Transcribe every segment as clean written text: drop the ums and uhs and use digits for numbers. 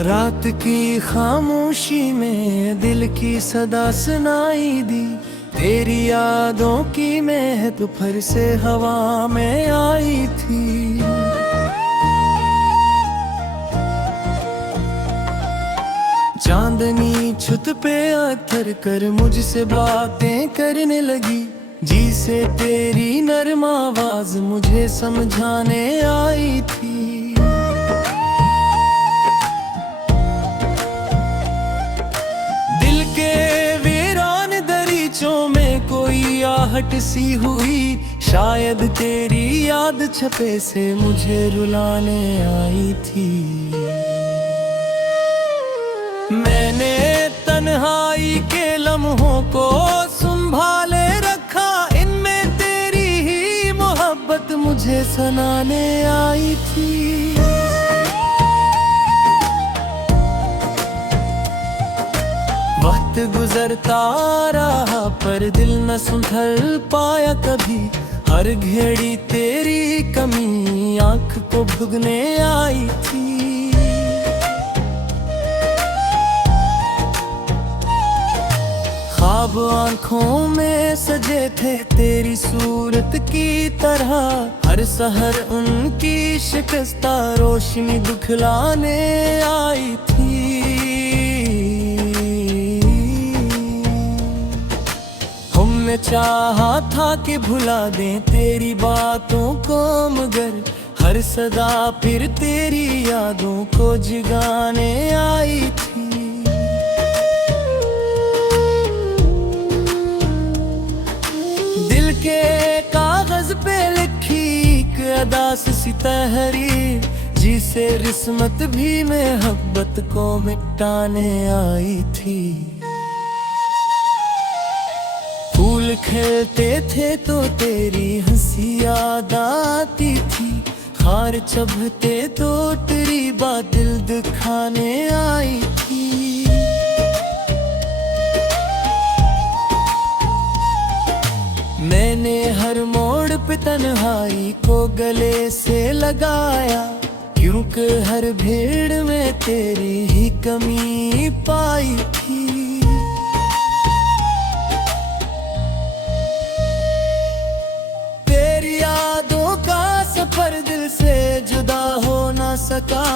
रात की खामोशी में दिल की सदा सुनाई दी, तेरी यादों की महक फिर से हवा में आई थी। चांदनी छुत पे अत्थर कर मुझसे बातें करने लगी, जी से तेरी नर्म आवाज मुझे समझाने आई थी। दिल के वीरान दरीचों में कोई आहट सी हुई, शायद तेरी याद छपे से मुझे रुलाने आई थी। मैंने तन्हाई के लम्हों को संभाले रखा, इनमें तेरी ही मोहब्बत मुझे सुनाने आई थी। वक्त गुजरता रहा पर दिल न सुधर पाया कभी, हर घड़ी तेरी कमी आँख को भुगने आई थी। ख्वाब आँखों में सजे थे तेरी सूरत की तरह, हर सहर उनकी शिकस्ता रोशनी दिखलाने आई थी। हमने चाहा था कि भुला दें तेरी बातों को, मगर हर सदा फिर तेरी यादों को जगाने आई थी। दिल के कागज पे लिखी एक अदास सी तहरीर, जिसे रिस्मत भी मोहब्बत को मिटाने आई थी। फूल खिलते थे तो तेरी हंसी याद आती थी, खार चबते तो तेरी बात दिल दुखाने आई थी। मैंने हर मोड़ पे तन्हाई को गले से लगाया, क्योंकि हर भीड़ में तेरी ही कमी पाई थी। तेरी यादों का सफर दिल से जुदा हो ना सका,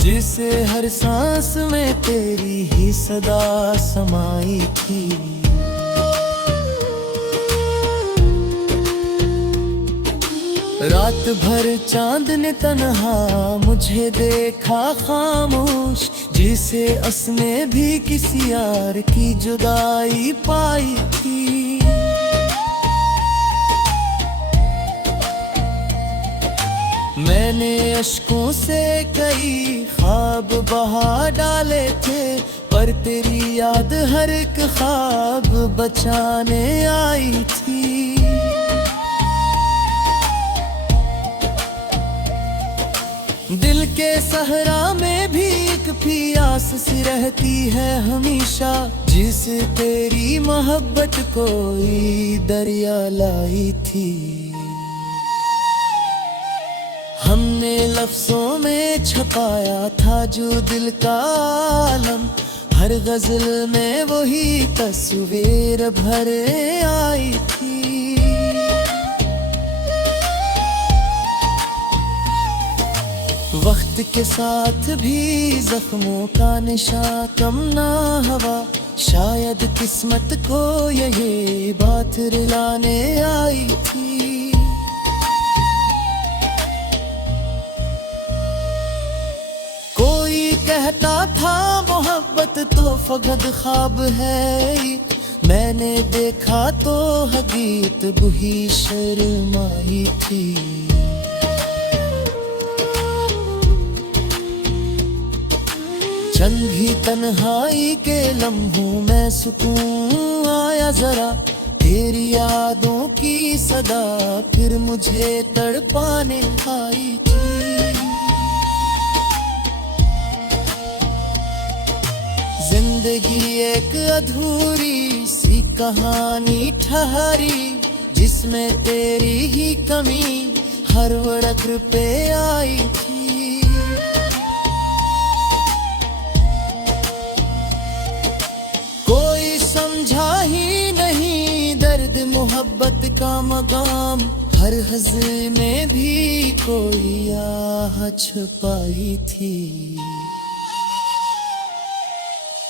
जिसे हर सांस में तेरी ही सदा समाई थी। रात भर चांद ने तन्हा मुझे देखा खामोश, जिसे उसने भी किसी यार की जुदाई पाई थी। मैंने अश्कों से कई ख्वाब बहा डाले थे, पर तेरी याद हर एक ख्वाब बचाने आई थी। दिल के सहरा में भी एक प्यास सी रहती है हमेशा, जिसे तेरी मोहब्बत कोई दरिया लाई थी। हमने लफ्जों में छुपाया था जो दिल का आलम, हर गजल में वही तस्वीर भरे आई थी। वक्त के साथ भी जख्मों का निशान कम ना हुआ, शायद किस्मत को यही बात रुलाने आई थी। कोई कहता था मोहब्बत तो फकत ख्वाब है, मैंने देखा तो हकीकत बुही शर्माई थी। चंद ही तन्हाई के लम्हों में सुकून आया जरा, तेरी यादों की सदा फिर मुझे तड़पाने आई थी। जिंदगी एक अधूरी सी कहानी ठहरी, जिसमें तेरी ही कमी हर वक्त पे आई थी। का मकाम, हर हज़्ल में भी कोई आह छुपाई थी।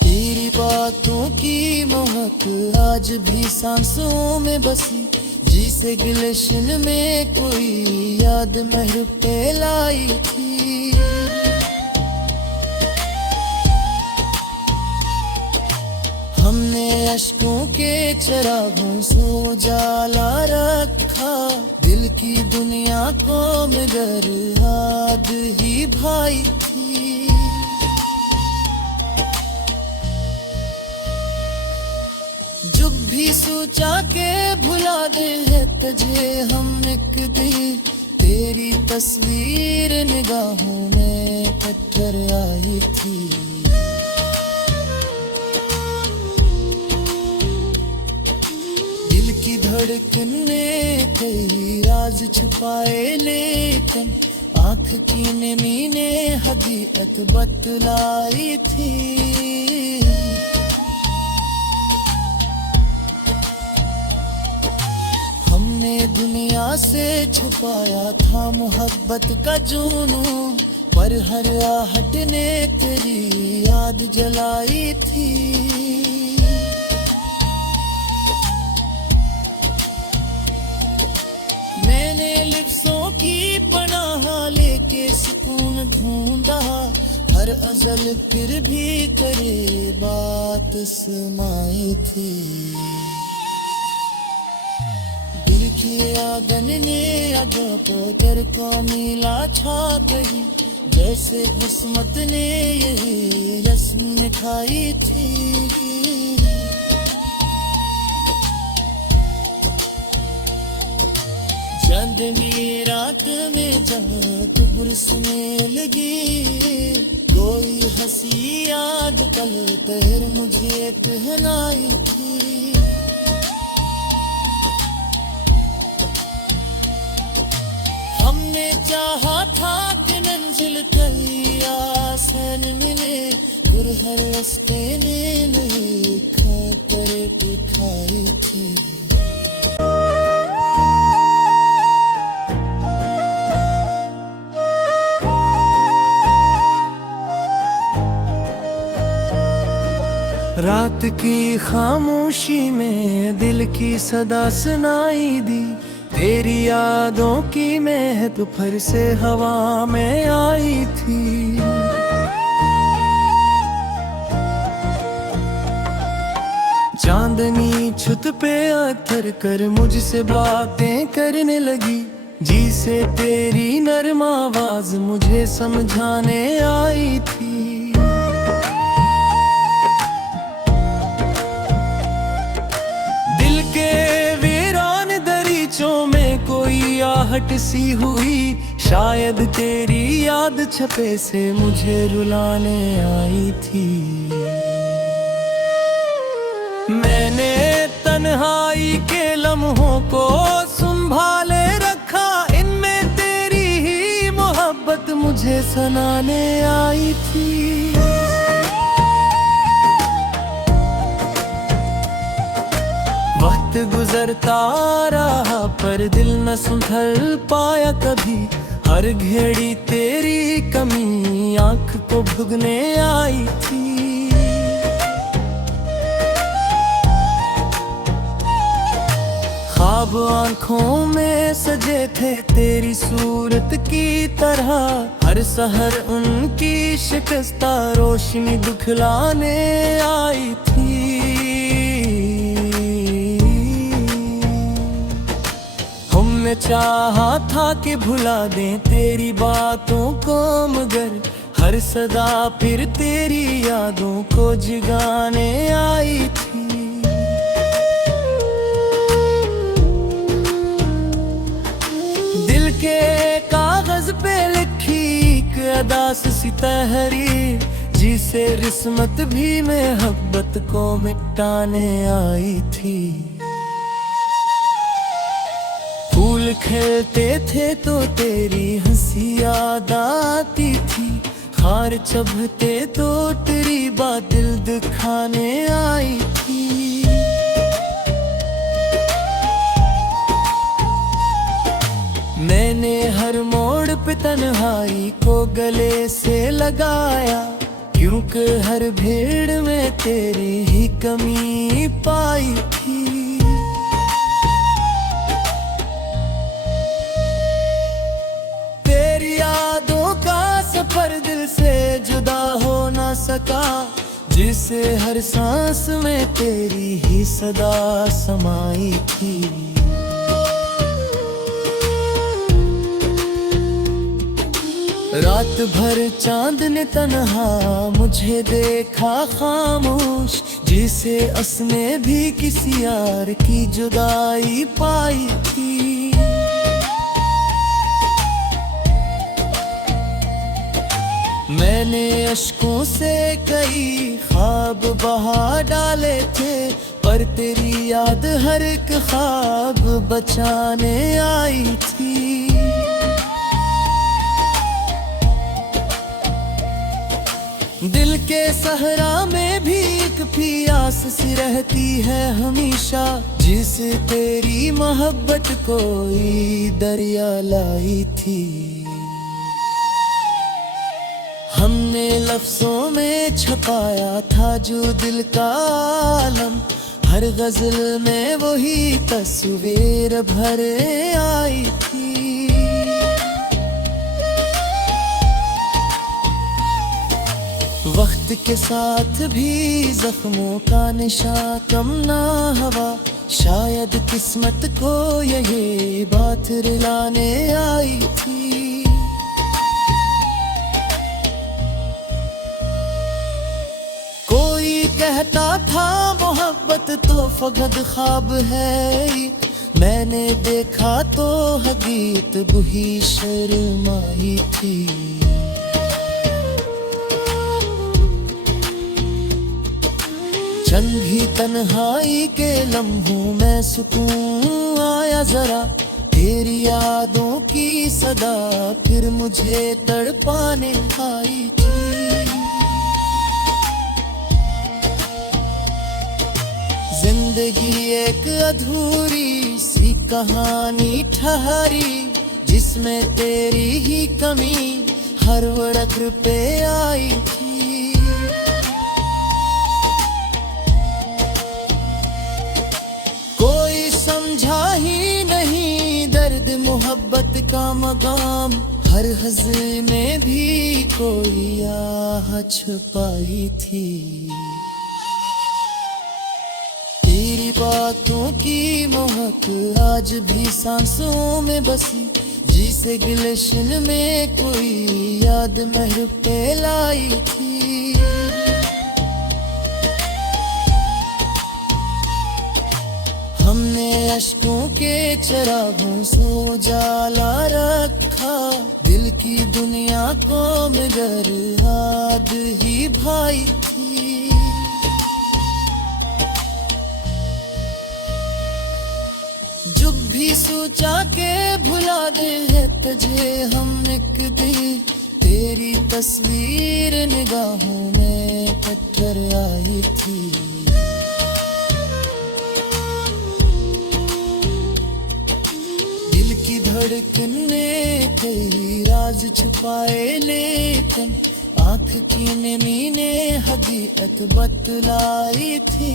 तेरी बातों की महक आज भी सांसों में बसी, जिसे गुलशन में कोई याद महर पे लाई थी। हमने अश्कों के चिरागों से उजाला रखा, दिल की दुनिया को मगर याद ही भाई थी। जब भी सोचा के भुला दे है तुझे हम एक दिन, तेरी तस्वीर निगाहों में पत्थर आई थी। दिल की धड़कने कई राज छुपाए, लेकिन आँख की नमी ने हकीकत बतलाई थी। हमने दुनिया से छुपाया था मोहब्बत का जुनून, पर हर आहट ने तेरी याद जलाई थी। मैंने लिफ्ज़ों की पनाह लेके सुकून ढूंढा, हर अज़ल फिर भी करे बात समाई थी। दिल की आगन ने अजब पर को मिला छा गई, जैसे किस्मत ने यही रस्म खाई थी। चांदनी रात में जब बरसने लगी, कोई हंसी याद कल तहर मुझे कहनाई थी। हमने चाहा था कि मंजिल कई आसान मिले, पर हर रास्ते में लिखा कर दिखाई थी। रात की खामोशी में दिल की सदा सुनाई दी, तेरी यादों की महक फिर से हवा में आई थी। चांदनी छुत पे अत्तर कर मुझसे बातें करने लगी, जी से तेरी नर्म आवाज मुझे समझाने आई थी। कोई आहट सी हुई, शायद तेरी याद छपे से मुझे रुलाने आई थी। मैंने तन्हाई के लम्हों को संभाले रखा, इनमें तेरी ही मोहब्बत मुझे सुनाने आई थी। वक्त गुजरता रहा पर दिल न सुधर पाया कभी, हर घड़ी तेरी कमी आँख को भुगने आई थी। ख्वाब आँखों में सजे थे तेरी सूरत की तरह, हर सहर उनकी शिकस्ता रोशनी दिखलाने आई थी। हमने चाहा था कि भुला दें तेरी बातों को, मगर हर सदा फिर तेरी यादों को जगाने आई थी। दिल के कागज पे लिखी एक अदास सी तहरीर, जिसे किस्मत भी मोहब्बत को मिटाने आई थी। फूल खिलते थे तो तेरी हंसी याद आती थी, खार चबते तो तेरी बात दिल दिखाने आई थी। मैंने हर मोड़ पे तन्हाई को गले से लगाया, क्योंकि हर भीड़ में तेरी ही कमी पाई थी। तेरी यादों का सफर दिल से जुदा हो ना सका, जिसे हर सांस में तेरी ही सदा समाई थी। रात भर चांद ने तन्हा मुझे देखा खामोश, जिसे उसने भी किसी यार की जुदाई पाई थी। मैंने अश्कों से कई ख्वाब बहा डाले थे, पर तेरी याद हर एक ख्वाब बचाने आई थी। दिल के सहरा में भी एक प्यास सी रहती है हमेशा, जिसे तेरी मोहब्बत कोई दरिया लाई थी। हमने लफ्जों में छुपाया था जो दिल का आलम, हर गजल में वही तस्वीर भरे आई थी। वक्त के साथ भी जख्मों का निशान कम ना हुआ, शायद किस्मत को यही बात रुलाने आई थी। कोई कहता था मोहब्बत तो फकत ख्वाब है, मैंने देखा तो हकीकत बुही शर्माई थी। चंद ही तन्हाई के लम्हों में सुकून आया जरा, तेरी यादों की सदा फिर मुझे तड़पाने आई थी। जिंदगी एक अधूरी सी कहानी ठहरी, जिसमें तेरी ही कमी हर वक्त पे आई थी। समझा ही नहीं दर्द मोहब्बत का मकाम, हर हज़े में भी कोई आह छुपाई थी। तेरी बातों की महक आज भी सांसों में बसी, जिसे गुलशन में कोई याद महर पे लाई थी। हमने अश्कों के चरागों से उजाला रखा, दिल की दुनिया को मगर याद ही भाई थी। जब भी सोचा के भुला दे है तुझे हम एक दिन, तेरी तस्वीर निगाहों में पत्थर आई थी। धड़कने तेरी राज छुपाए, लेकिन आँख की नमी ने हकीकत बतलाई थी।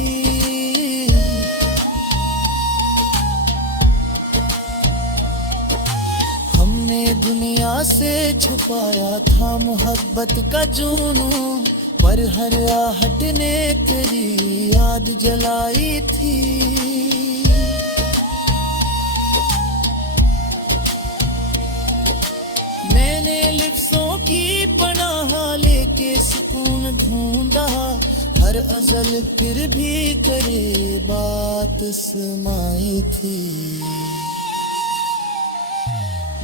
हमने दुनिया से छुपाया था मोहब्बत का जुनून, पर हर आहट ने तेरी याद जलाई थी। मैंने लिफ्सों की पनाह लेके सुकून ढूंढा, हर अजल फिर भी करे बात समाई थी।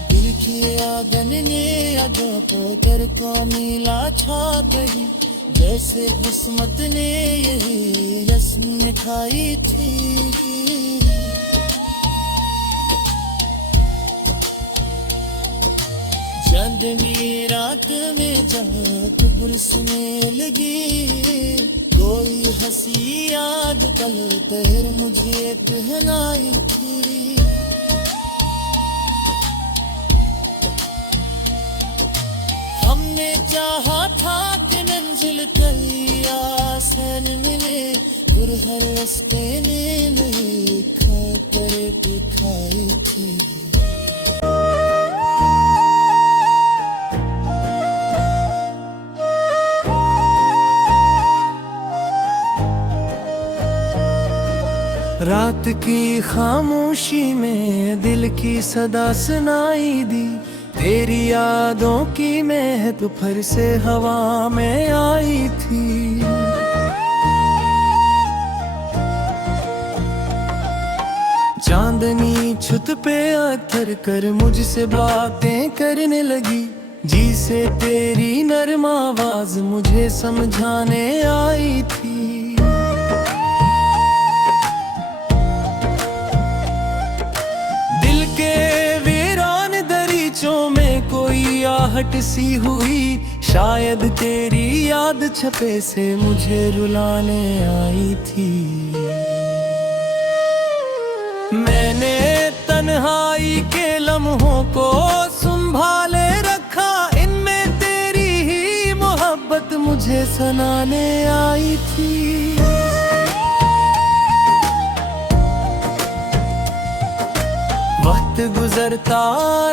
दिल की आगन ने अदा पर का मीला छा गई, जैसे किस्मत ने यही रस्म खाई थी। चांदनी रात में जहाँ पुरस में लगी, कोई हंसी याद कल तहर मुझे पहनाई थी। चाहा था कि मंजिल कई आसान मिले, पर हर रास्ते ने मेरे खातर दिखाई थी। रात की खामोशी में दिल की सदा सुनाई दी, तेरी यादों की महक फिर से हवा में आई थी। चांदनी छुत पे अत्तर कर मुझसे बातें करने लगी, जी से तेरी नरम आवाज मुझे समझाने आई थी। दिल के वीरान दरीचों में कोई आहट सी हुई, शायद तेरी याद छपे से मुझे रुलाने आई थी। मैंने तन्हाई के लम्हों को संभाले रखा, इनमें तेरी ही मोहब्बत मुझे सुनाने आई थी। वक्त गुजरता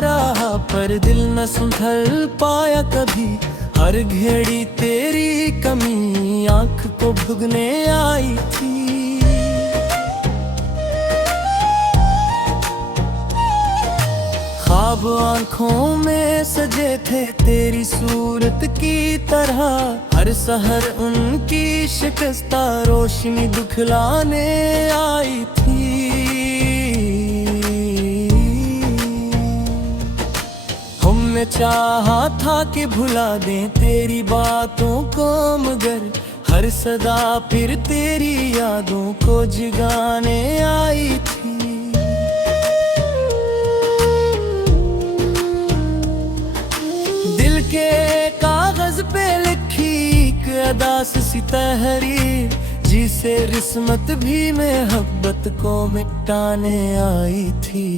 रहा पर दिल न सुधर पाया कभी, हर घड़ी तेरी कमी आँख को भुगने आई थी। ख्वाब आँखों में सजे थे तेरी सूरत की तरह, हर सहर उनकी शिकस्ता रोशनी दिखलाने आई थी। हमने चाहा था कि भुला दें तेरी बातों को, मगर हर सदा फिर तेरी यादों को जगाने आई थी। दिल के कागज पे लिखी एक अदास सी तहरीर, जिसे रिस्मत भी मोहब्बत को मिटाने आई थी।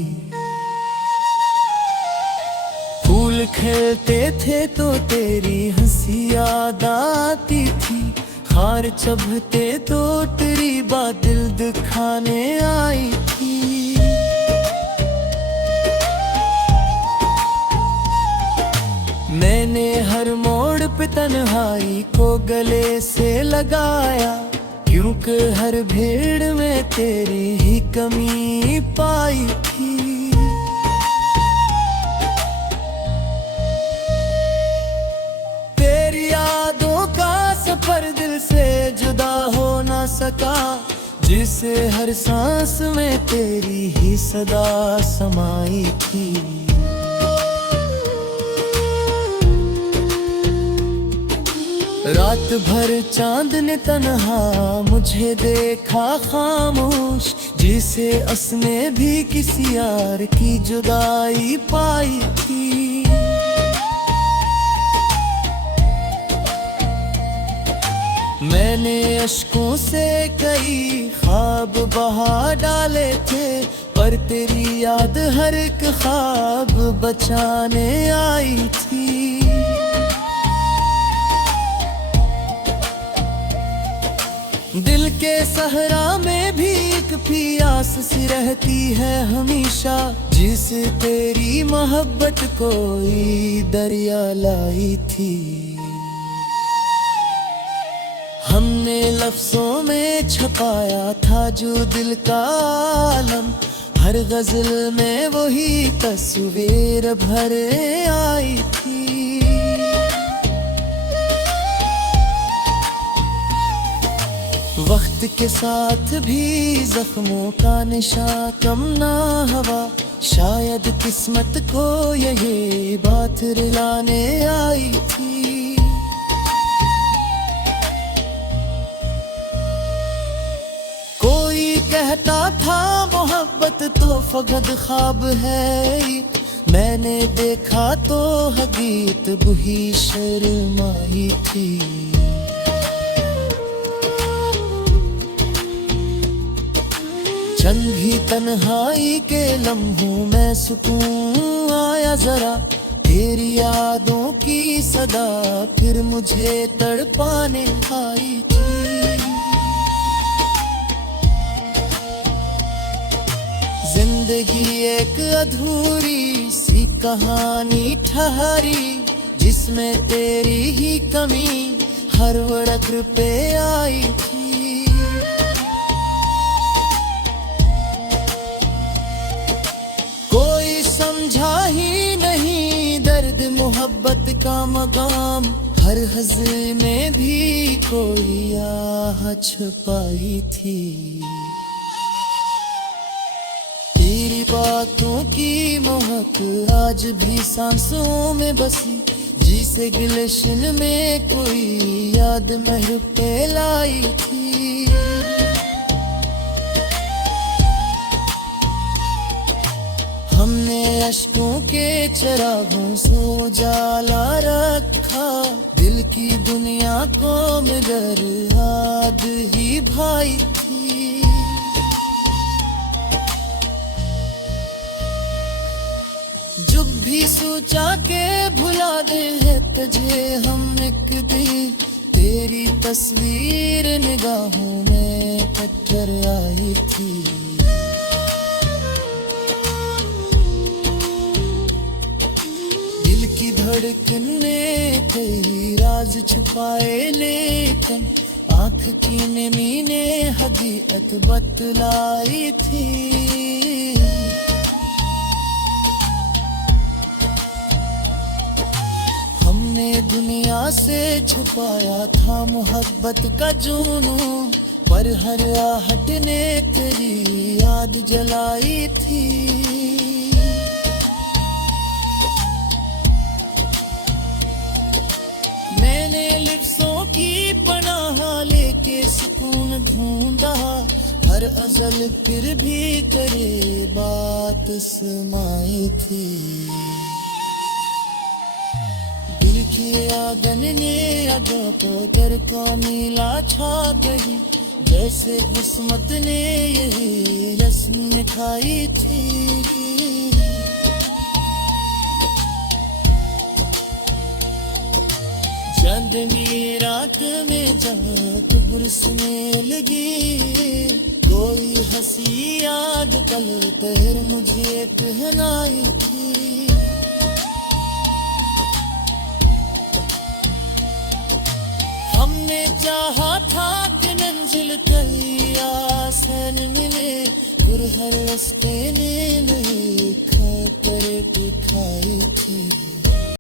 फूल खिलते थे तो तेरी हंसी याद आती थी, खार चबते तो तेरी बात दिल दिखाने आई थी। मैंने हर मोड़ पे तन्हाई को गले से लगाया, क्योंकि हर भीड़ में तेरी ही कमी पाई थी। तेरी यादों का सफर दिल से जुदा हो ना सका, जिसे हर सांस में तेरी ही सदा समाई थी। रात भर चांद ने तन्हा मुझे देखा खामोश, जिसे उसने भी किसी यार की जुदाई पाई थी। मैंने अश्कों से कई ख्वाब बहा डाले थे, पर तेरी याद हर एक ख्वाब बचाने आई थी। दिल के सहरा में भी एक प्यास सी रहती है हमेशा, जिसे तेरी मोहब्बत कोई दरिया लाई थी। हमने लफ्जों में छपाया था जो दिल का आलम, हर गजल में वही तस्वीर भरे आई थी। वक्त के साथ भी जख्मों का निशान कम ना हवा, शायद किस्मत को यही बात रुलाने आई थी। कोई कहता था मोहब्बत तो फकत ख्वाब है, मैंने देखा तो हकीकत बुही शर्माई थी। चंद भी तन्हाई के लम्हों में सुकून आया जरा, तेरी यादों की सदा फिर मुझे तड़पाने आई थी। जिंदगी एक अधूरी सी कहानी ठहरी, जिसमें तेरी ही कमी हर वक्त पे आई थी। कोई समझा ही नहीं दर्द मोहब्बत का मकाम, हर हज़्ल में भी कोई आह छुपाई थी। तेरी बातों की महक आज भी सांसों में बसी, जिसे गुलशन में कोई याद महके लाई थी। हमने अश्कों के चिरागों से उजाला रखा, दिल की दुनिया को मगर याद ही भाई थी। जब भी सोचा के भुला दे है तुझे हम एक दिन, तेरी तस्वीर निगाहों में पत्थर आई थी। दिल की धड़कन ने कई राज छुपाए, लेकिन आँख की नमी ने हकीकत बतलाई थी। हमने दुनिया से छुपाया था मोहब्बत का जुनून, पर हर आहट ने तेरी याद जलाई थी। मैंने लिफ्ज़ों की पनाह लेके सुकून ढूंढा, हर अज़ल फिर भी करे बात समाई थी। दिल की आगन ने अदा को दर का मीला छा गई, जैसे किस्मत ने यही रस्म खाई थी। चांदनी रात में जब बरसने लगी, कोई हंसी याद कल तहर मुझे पहनाई थी। हमने चाहा था कि मंजिल कई आसान मिले, पर हर रास्ते ने लिखा कर दिखाई थी।